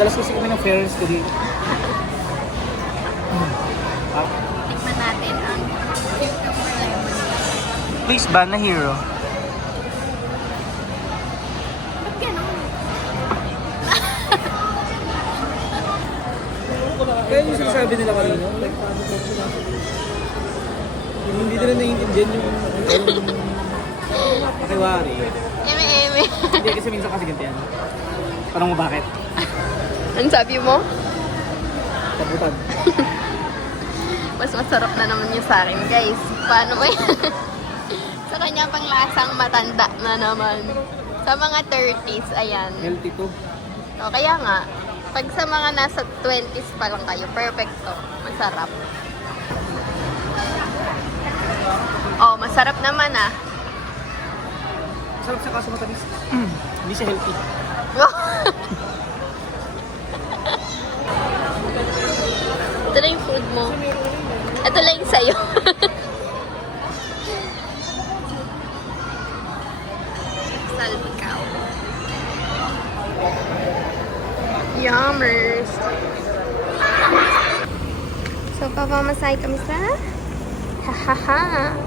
Madalas kasi kami ng Ferris ko dito. Tikman natin ang cucumber lemonade. Please ban na hero. Ba't ganun? Kaya yung sinasabi nila kanina, like, paano ko sinasabi? Hindi nila naiintindihan yung pakiwari. Eme. Hindi kasi minsan kasi ganito yan. Parang mo bakit? Ano sabi mo? Tabutan. Mas masarap na naman yung sa akin, guys. Paano ba yan? Sa kanya pang lasang matanda na naman. Sa mga 30s, ayan. Healthy to. O, kaya nga, pag sa mga nasa 20s pa lang kayo, perfect to. Masarap. Oh, masarap naman ah. Masarap siya kaso matamis. Hindi siya healthy. Ito na yung food mo. Ito lang yung sa'yo. Salpikaw. Yummers. So, papamasay kami sa hahaha.